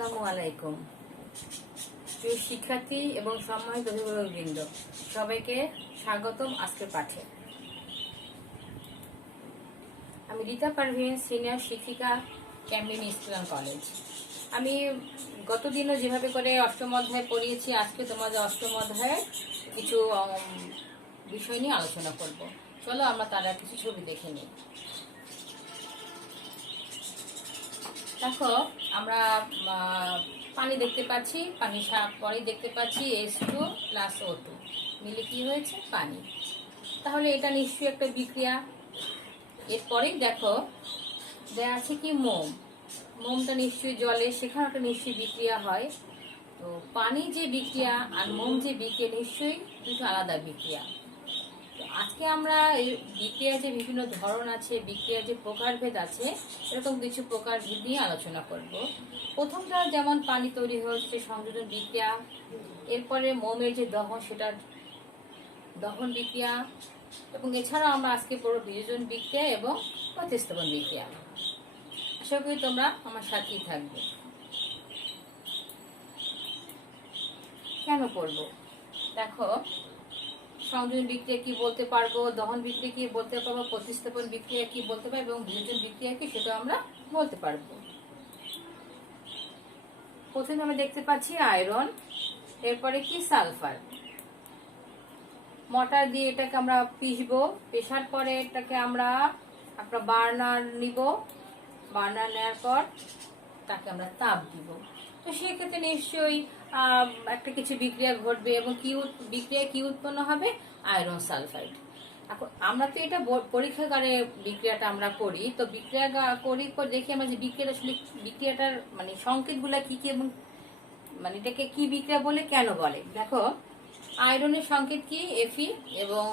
আসসালামু আলাইকুম। প্রিয় শিক্ষার্থী এবং সম্মানিত অভিভাবকবৃন্দ, সবাইকে স্বাগতম আজকের পাঠে। আমি রীতা পারভিন, সিনিয়র শিক্ষিকা, ক্যামলিন স্কুল অ্যান্ড কলেজ। আমি গত দিনও যেভাবে করে অষ্টম অধ্যায় পড়িয়েছি, আজকে তোমাদের অষ্টম অধ্যায়ের কিছু বিষয় নিয়ে আলোচনা করব। চলো আমরা তারা কিছু ছবি দেখে নিই। দেখো, আমরা পানি দেখতে পাচ্ছি, পানি পরে দেখতে পাচ্ছি H2 প্লাস O2 মিলে কি হয়েছে? পানি। তাহলে এটা নিশ্চয়ই একটা বিক্রিয়া। এরপরেই দেখো দেয়া আছে কি মোম। মোমটা নিশ্চয়ই জলে, সেখানে একটা নিশ্চয়ই বিক্রিয়া হয়। তো পানি যে বিক্রিয়া আর মোম যে বিক্রিয়া নিশ্চয়ই দুটো আলাদা বিক্রিয়া। আজকে আমরা বিক্রিয়ার যে বিভিন্ন ধরন আছে, বিক্রিয়ার যে প্রকারভেদ আছে, এরকম কিছু প্রকারভেদ নিয়ে আলোচনা করব। প্রথমটা যেমন পানি তৈরি হচ্ছে সংযোজন বিক্রিয়া, এরপরে মোমের যে দহন, সেটা দহন বিক্রিয়া, এবং এছাড়াও আমরা আজকে পড়ব বিয়োজন বিক্রিয়া এবং প্রতিস্থাপন বিক্রিয়া। আশা করি তোমরা আমার সাথেই থাকবে। কেন পড়ব? দেখো, সংযোজন বিক্রিয়া কি বলতে পারবো, দহন বিক্রিয়া কি বলতে পারবো, প্রতিস্থাপন বিক্রিয়া কি বলতে পারবো এবং বিয়োজন বিক্রিয়া কি সেটা আমরা বলতে পারবো। প্রথমে আমরা দেখতে পাচ্ছি আয়রন, এরপরে কি সালফার। মটার দিয়ে এটাকে আমরা পিষবো, পেশার পরে এটাকে আমরা একটা বার্নার নিব, বার্নার নেওয়ার পর তাকে আমরা তাপ দিব। তো সেক্ষেত্রে নিশ্চয়ই একটা কিছু বিক্রিয়া ঘটবে এবং কি বিক্রিয়া কি উৎপন্ন হবে? Iron sulphide. এখন আমরা তো এটা পরীক্ষাগারে বিক্রিয়াটা আমরা করি, তো বিক্রিয়া করি পর দেখি আমরা যে বিক্রিয়াটা আসলে বিক্রিয়াটার মানে সংকেতগুলা কি কি এবং মানে এটাকে কি বিক্রিয়া বলে কেন বলে। দেখো, আয়রনের সংকেত কি? Fe, এবং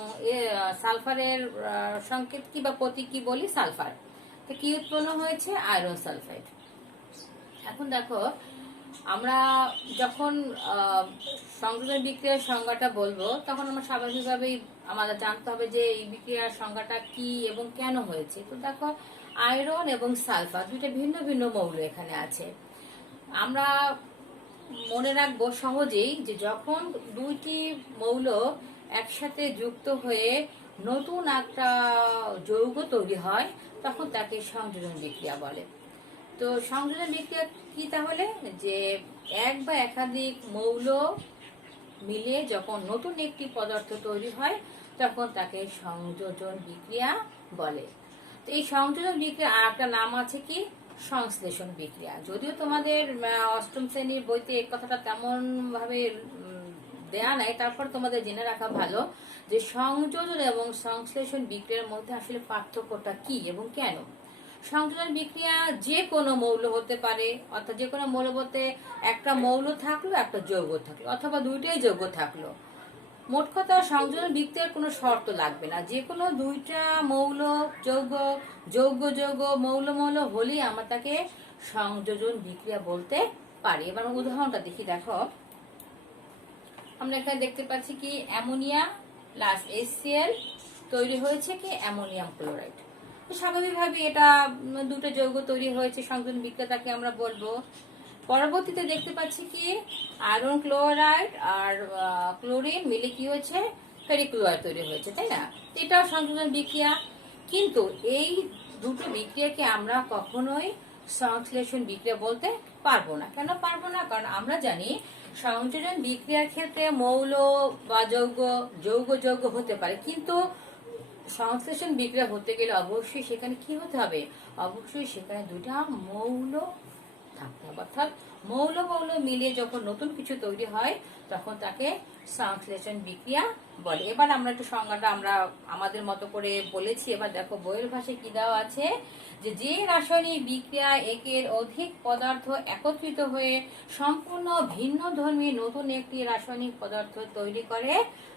সালফারের সংকেত কি বা প্রতীক কি বলি? সালফার। তো কি উৎপন্ন হয়েছে? Iron sulphide. এখন দেখো, আমরা যখন সংযোজন বিক্রিয়ার সংজ্ঞাটা বলবো, তখন আমরা স্বাভাবিকভাবেই আমাদের জানতে হবে যে এই বিক্রিয়ার সংজ্ঞাটা কি এবং কেন হয়েছে। তো দেখো, আয়রন এবং সালফার দুইটা ভিন্ন ভিন্ন মৌল এখানে আছে। আমরা মনে রাখবো সহজেই যে যখন দুইটি মৌল একসাথে যুক্ত হয়ে নতুন একটা যৌগ তৈরি হয়, তখন তাকে সংযোজন বিক্রিয়া বলে। তো সংযোজন বিক্রিয়া কি? তাহলে যে এক বা একাধিক মৌল মিলে যখন নতুন একটি পদার্থ তৈরি হয়, তখন তাকে সংযোজন বিক্রিয়া বলে। তো এই সংযোজন বিক্রিয়া আর একটা নাম আছে কি? সংশ্লেষণ বিক্রিয়া। যদিও তোমাদের অষ্টম শ্রেণীর বইতে এই কথাটা তেমন ভাবে দেয়া নাই, তারপর তোমাদের জেনে রাখা ভালো যে সংযোজন এবং সংশ্লেষণ বিক্রিয়ার মধ্যে আসলে পার্থক্যটা কি এবং কেন। সংযোজন বিক্রিয়া যে কোনো মৌল হতে পারে, অর্থাৎ যে কোনো মৌল বলতে একটা মৌল থাকলো, একটা যৌগ থাকলো, অথবা দুইটাই যৌগ থাকলো। মোট কথা, সংযোজন বিক্রিয়ার কোনো শর্ত লাগবে না, যে কোনো দুইটা মৌল যৌগ, যৌগ যৌগ, মৌল মৌল হলেই আমরা তাকে সংযোজন বিক্রিয়া বলতে পারি। এবার উদাহরণটা দেখি। দেখো, আমরা এখানে দেখতে পাচ্ছি কি অ্যামোনিয়া প্লাস HCl তৈরি হয়েছে কি অ্যামোনিয়াম ক্লোরাইড। তো স্বাভাবিকভাবে এটা দুটো যৌগ তৈরি হয়েছে, সংযোজন বিক্রিয়া তাকে আমরা বলবো। পরবর্তীতে দেখতে পাচ্ছি কি আয়রন ক্লোরাইড আর ক্লোরিন মিলে কি হয়েছে? ফেরিক্লোরাইড তৈরি হয়েছে, তাই না? এটাও সংযোজন বিক্রিয়া। কিন্তু এই দুটো বিক্রিয়াকে আমরা কখনোই সংশ্লেষণ বিক্রিয়া বলতে পারবো না। কেন পারবো না? কারণ আমরা জানি সংযোজন বিক্রিয়ার ক্ষেত্রে মৌল বা যৌগ যৌগ যৌগ হতে পারে, কিন্তু সংশ্লেষণ বিক্রিয়া হতে গেলে অবশ্যই সেখানে কি হতে হবে? অবশ্যই সেখানে দুটা মৌল থাকতে হবে। অর্থাৎ মৌল মৌল মিলে যখন নতুন কিছু তৈরি হয়, তখন তাকে সংশ্লেষণ বিক্রিয়া বলে। এবার আমরা একটু সংজ্ঞাটা আমরা আমাদের মতো করে বলেছি। এবার দেখো বইয়ের ভাষায় কি দেওয়া আছে, যে রাসায়নিক বিক্রিয়া একের অধিক পদার্থ একত্রিত হয়ে সম্পূর্ণ ভিন্ন ধর্মী নতুন একটি রাসায়নিক পদার্থ তৈরি করে,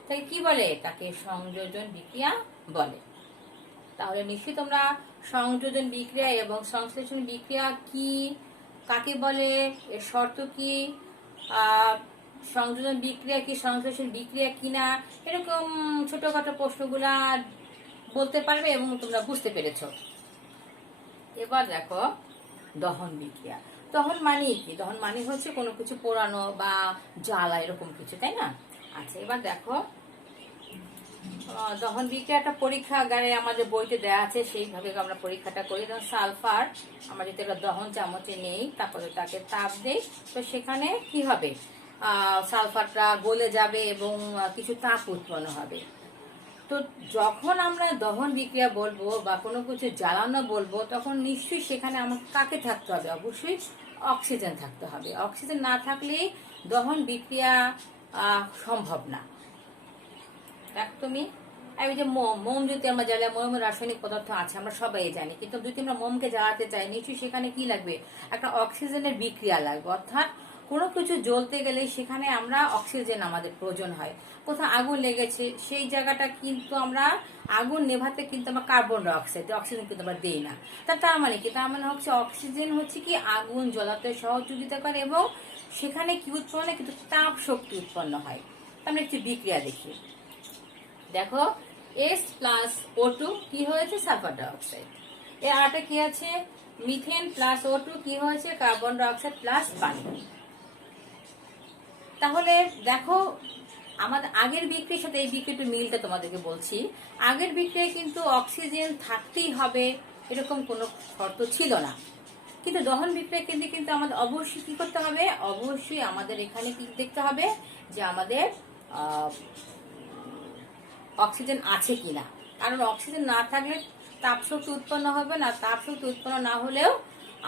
তাকে কি বলে? তাকে সংযোজন বিক্রিয়া বলে। তাহলে নিশ্চয়ই তোমরা সংযোজন বিক্রিয়া এবং সংশ্লেষণ বিক্রিয়া কি, কাকে বলে, এর শর্ত কি, সংযোজন বিক্রিয়া কি সংশ্লেষণ বিক্রিয়া কিনা, এরকম ছোটখাটো প্রশ্নগুলা বলতে পারবে এবং তোমরা বুঝতে পেরেছ। এবার দেখো দহন বিক্রিয়া। দহন মানেই কি? দহন মানে হচ্ছে কোনো কিছু পোড়ানো বা জ্বালা, এরকম কিছু, তাই না? আচ্ছা, এবার দেখো দহন বিক্রিয়াটা পরীক্ষাগারে আমাদের বইতে দেওয়া আছে, সেইভাবে আমরা পরীক্ষাটা করি। যেমন সালফার আমরা যদি একটা দহন চামচে নেই, তারপরে তাকে তাপ দেই, তো সেখানে কি হবে? সালফারটা গলে যাবে এবং কিছু তাপ উৎপন্ন হবে। তো যখন আমরা দহন বিক্রিয়া বলবো বা কোনো কিছু জ্বালানো বলবো, তখন নিশ্চয়ই সেখানে আমাকে কাকে থাকতে হবে? অবশ্যই অক্সিজেন থাকতে হবে। অক্সিজেন না থাকলেই দহন বিক্রিয়া সম্ভব না। দেখ তুমি, এই যে মোম যদি আমরা জ্বালাই, মোমের রাসায়নিক পদার্থ আছে আমরা সবাই জানি, কিন্তু যদি আমরা মোমকে জ্বালাতে চাই, নিশ্চয়ই সেখানে কি লাগবে? একটা অক্সিজেনের বিক্রিয়া লাগবে। অর্থাৎ কোনো কিছু জ্বলতে গেলে সেখানে আমরা অক্সিজেন আমাদের প্রয়োজন হয়। কোথাও আগুন লেগেছে, সেই জায়গাটা কিন্তু আমরা আগুন নেভাতে কিন্তু আমরা কার্বন ডাই অক্সাইড, অক্সিজেন কিন্তু আমরা দিই না। তার মানে কি? তার মানে হচ্ছে অক্সিজেন হচ্ছে কি আগুন জ্বলাতে সহযোগিতা করে এবং সেখানে কি উৎপন্ন হয়? কিন্তু তাপ শক্তি উৎপন্ন হয়। আমরা একটি বিক্রিয়া দেখি। দেখো S+O2 কি হয়েছে? Sulphur dioxide. এর আরেকটা কি আছে? মিথেন প্লাস O2 কি হয়েছে? কার্বন ডাইঅক্সাইড প্লাস পানি। তাহলে দেখো আমাদের আগের বিক্রিয়ার সাথে এই বিক্রিয়ার মিলটা তোমাদেরকে বলছি। আগের বিক্রিয়ায় কিন্তু অক্সিজেন থাকতেই হবে এরকম কোনো শর্ত ছিল না, কিন্তু দহন বিক্রিয়া কেন্দ্রে কিন্তু আমাদের অবশ্যই কি করতে হবে? অবশ্যই আমাদের এখানে কি দেখতে হবে যে আমাদের অক্সিজেন আছে কিনা। কারণ অক্সিজেন না থাকলে তাপশক্তি উৎপন্ন হবে না, তাপশক্তি উৎপন্ন না হলেও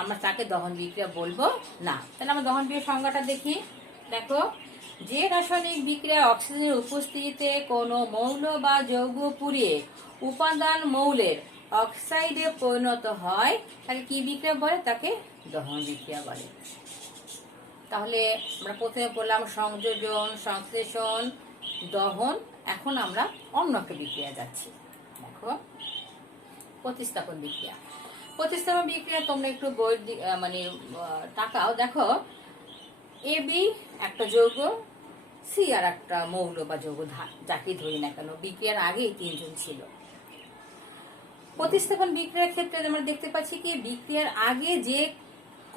আমরা তাকে দহন বিক্রিয়া বলবো না। তাহলে আমরা দহন বিক্রিয়ার সংজ্ঞাটা দেখি। দেখো, যে রাসায়নিক বিক্রিয়া অক্সিজেনের উপস্থিতিতে কোনো মৌল বা যৌগ পুড়িয়ে উপাদান মৌলের অক্সাইডে পরিণত হয়, তাকে কি বিক্রিয়া বলে? তাকে দহন বিক্রিয়া বলে। তাহলে আমরা প্রথমে বললাম সংযোজন, সংশ্লেষণ, দহন। এখন আমরা অন্য একটা বিক্রিয়া যাচ্ছি। দেখো, প্রতিস্থাপন বিক্রিয়া। প্রতিস্থাপন বিক্রিয়া তোমরা একটু বই মানে তাকাও। দেখো, AB একটা যৌগ, সি আর একটা মৌল বা যৌগ, যাকে ধরি না কেন, বিক্রিয়ার আগে তিনজন ছিল। প্রতিস্থাপন বিক্রিয়ার ক্ষেত্রে আমরা দেখতে পাচ্ছি কি বিক্রিয়ার আগে যে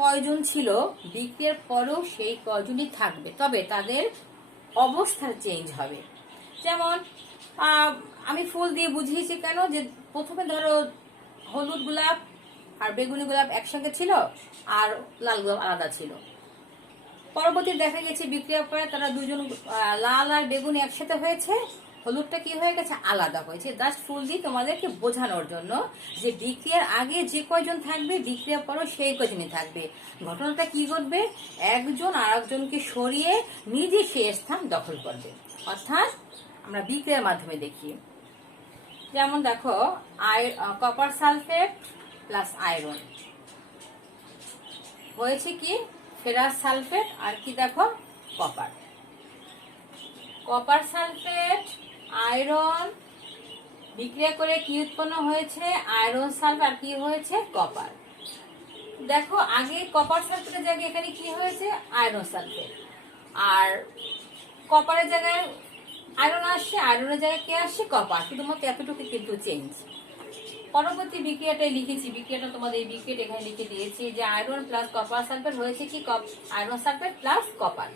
কয়জন ছিল, বিক্রিয়ার পরেও সেই কয়জনই থাকবে, তবে তাদের অবস্থা চেঞ্জ হবে। যেমন আমি ফুল দিয়ে বুঝিয়েছি কেন, যে প্রথমে ধরো হলুদ গোলাপ আর বেগুনি গোলাপ একসঙ্গে ছিল আর লাল গোলাপ আলাদা ছিল। পরবর্তী দেখা গেছে বিক্রিয়ার পরে তারা দুজন লাল আর বেগুনি একসাথে হয়েছে, হলুদটা কি হয়ে গেছে? আলাদা হয়েছে। জাস্ট ফুল দিয়ে তোমাদেরকে বোঝানোর জন্য যে বিক্রিয়ার আগে যে কয়জন থাকবে, বিক্রিয়ার পরও সেই কয়জনই থাকবে। ঘটনাটা কি ঘটবে? একজন আর একজনকে সরিয়ে নিজে সেই স্থান দখল করবে। অর্থাৎ আমরা বিক্রিয়ার মাধ্যমে দেখি। যেমন দেখো, কপার সালফেট প্লাস আয়রন হয়েছে কি ফেরাস সালফেট, আর কি দেখো কপার। কপার সালফেট আয়রন বিক্রিয়া করে কি উৎপন্ন হয়েছে? Iron sulphate. আর কি হয়েছে? কপার। দেখো, আগে কপার সালফেটের জায়গায় এখানে কি হয়েছে? Iron sulphate. আর কপারের জায়গায় আয়রন আসছে, আয়রনের জায়গায় কে আসছে? কপার। শুধুমাত্র এতটুকু কিন্তু চেঞ্জ। পরবর্তী বিক্রিয়াটাই লিখেছি, বিক্রিয়াটা তোমাদের এই বিক্রিয়াটা এখানে লিখে দিয়েছি যে আয়রন প্লাস কপার সালফেট হয়েছে কি আয়রন সালফেট প্লাস কপার।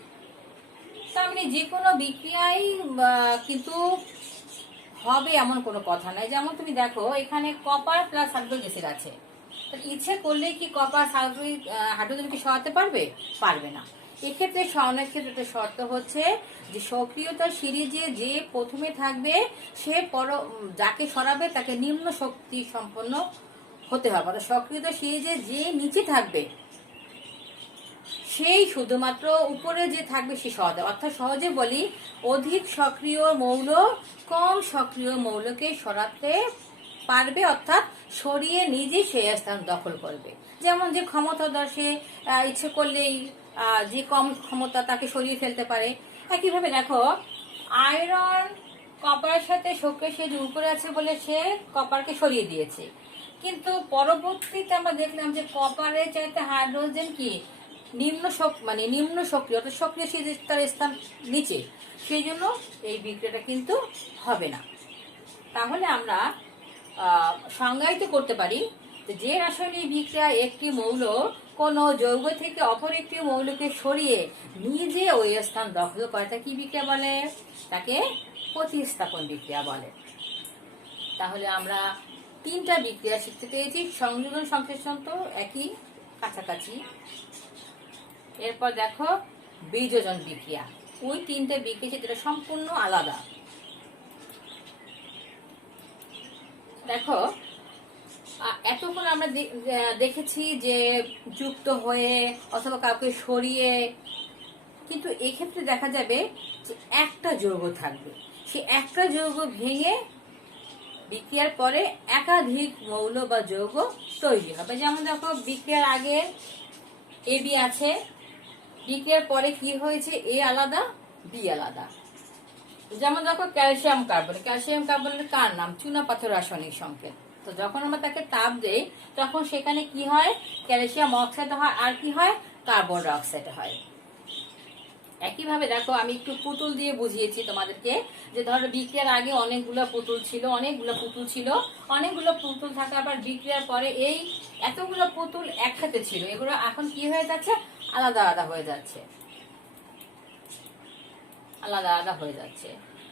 তার মানে যে কোনো বিক্রিয়াই কিন্তু হবে এমন কোনো কথা নাই। যেমন তুমি দেখো, এখানে কপার প্লাস সালফিউরিক অ্যাসিড আছে, ইচ্ছে করলে কি কপার সালফিউরিক হাইড্রোজেনকে সরাতে পারবে? পারবে না। এক্ষেত্রে সরানোর ক্ষেত্রে একটা শর্ত হচ্ছে যে সক্রিয়তা সিরিজে যে প্রথমে থাকবে সে যাকে সরাবে তাকে নিম্ন শক্তি সম্পন্ন হতে হবে। অর্থাৎ সক্রিয়তা সিরিজে যে নিচে থাকবে সেই শুধুমাত্র উপরে যে থাকবে সে সরাতে। অর্থাৎ সহজে বলি, অধিক সক্রিয় মৌল কম সক্রিয় মৌলকে সরাতে পারবে, অর্থাৎ সরিয়ে নিজে সেই স্থান দখল করবে। যেমন যে ক্ষমতাধর, সে ইচ্ছে করলেই যে কম ক্ষমতা তাকে সরিয়ে ফেলতে পারে। একইভাবে দেখো, আয়রন কপারের সাথে সক্রিয় সে উপরে আছে বলে সে কপারকে সরিয়ে দিয়েছে, কিন্তু পরবর্তীতে আমরা দেখলাম যে কপারের চাইতে হাইড্রোজেন কি নিম্ন সক্রিয়, অর্থাৎ সক্রিয় তার স্থান নিচে, সেই জন্য এই বিক্রিয়াটা কিন্তু হবে না। তাহলে আমরা সংজ্ঞায়িত করতে পারি তো যে রাসায়নিক বিক্রিয়া একটি মৌল কোন যৌগ থেকে অপর একটি মৌলকে সরিয়ে নিজে ওই স্থান দখল করে তা কি বিক্রিয়া বলে? তাকে প্রতিস্থাপন বিক্রিয়া বলে। তাহলে আমরা 3টা বিক্রিয়া শিখতে পেরেছি। সংযোজন সংশ্লেষণ তো একই, কাছাকাছি। এরপর দেখো বিযোজন বিক্রিয়া, ওই 3টে বিক্রিয়া যেটা সম্পূর্ণ আলাদা। দেখো এতক্ষণ আমরা দেখেছি যে যুক্ত হয়ে অথবা কাউকে সরিয়ে, কিন্তু এক্ষেত্রে দেখা যাবে যে একটা যৌগ থাকবে, সে একটা যৌগ ভেঙে বিক্রিয়ার পরে একাধিক মৌল বা যৌগ তৈরি হবে। যেমন দেখো বিক্রিয়ার আগে AB আছে, বিক্রিয়ার পরে কি হয়েছে, A আলাদা B আলাদা। যেমন দেখো ক্যালসিয়াম কার্বন, ক্যালসিয়াম কার্বনের কার নাম? চুনাপাথর রাসায়নিক সংকেত। তো যখন আমরা তাকে তাপ দেই তখন সেখানে কি হয়, ক্যালসিয়াম অক্সাইড হয় আর কি হয়, কার্বন ডাই অক্সাইড হয়। একইভাবে দেখো আমি একটু পুতুল দিয়ে বুঝিয়েছি তোমাদেরকে, যে ধরো বিক্রিয়ার আগে অনেকগুলো পুতুল ছিল, অনেকগুলো পুতুল থাকার পর বিক্রিয়ার পরে এই এতগুলো পুতুল একসাথে ছিল, এগুলো এখন কি হয়ে যাচ্ছে, আলাদা আলাদা হয়ে যাচ্ছে।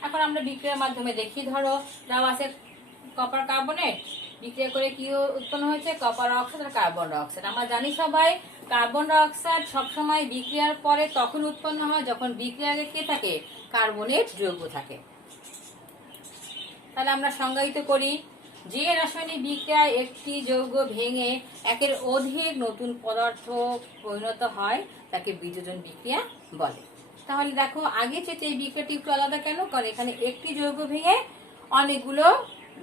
এখন আমরা বিক্রিয়ার মাধ্যমে দেখি, ধরো দেওয়া আছে কপার কার্বনেট, বিক্রিয়া করে কি উৎপন্ন হয়েছে, কপার অক্সাইড আর কার্বন ডাই অক্সাইড। আমরা জানি সবাই কার্বন ডাই অক্সাইড সবসময় বিক্রিয়ার পরে তখন উৎপন্ন হয় যখন বিক্রিয়ার আগে কে থাকে, কার্বনেট যৌগ থাকে। তাহলে আমরা সংজ্ঞায়িত করি, যে রাসায়নিক বিক্রিয়ায় একটি যৌগ ভেঙে একের অধিক নতুন পদার্থ পরিণত হয় তাকে বিযোজন বিক্রিয়া বলে। তাহলে দেখো আগে চেয়ে এই বিক্রিয়াটি একটু আলাদা কেন, কারণ এখানে একটি যৌগ ভেঙে অনেকগুলো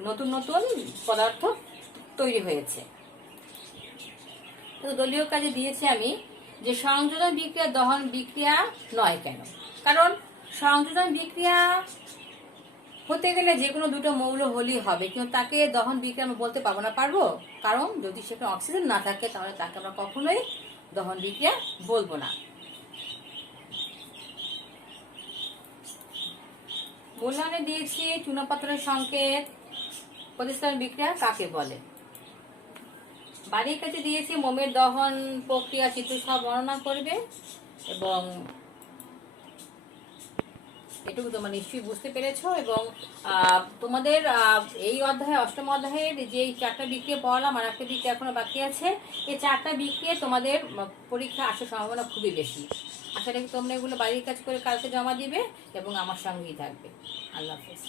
নতুন নতুন পদার্থ তৈরি হয়েছে। তো দলীয় কাজে দিয়েছি আমি যে সংযোজন বিক্রিয়া দহন বিক্রিয়া নয় কেন, কারণ সংযোজন বিক্রিয়া হতে গেলে যে কোনো দুটো মৌল হলেই হবে, কিন্তু তাকে দহন বিক্রিয়া আমরা বলতে পারবো না। পারবো, কারণ যদি সেখানে অক্সিজেন না থাকে তাহলে তাকে আমরা কখনোই দহন বিক্রিয়া বলবো না। মূল্যায়নে দিয়েছি চুনাপাথরের সংকেত, প্রতিস্থাপন বিক্রিয়া কাকে বলে। বাড়ির কাছে দিয়েছি মোমের দহন প্রক্রিয়া চিত্র সব বর্ণনা করবে, এবং এটুকু তোমরা নিশ্চয়ই বুঝতে পেরেছো। এবং তোমাদের এই অধ্যায়ে, 8ম অধ্যায়ের যে 4টা বিক্রিয়া পড়ালাম আর একটা বিক্রিয়া এখনো বাকি আছে, এই 4টা বিক্রিয়া তোমাদের পরীক্ষা আসার সম্ভাবনা খুবই বেশি। আশা রাখি তোমরা এগুলো বাড়ির কাজ করে কালকে জমা দিবে এবং আমার সঙ্গেই থাকবে। আল্লাহ হাফেজ।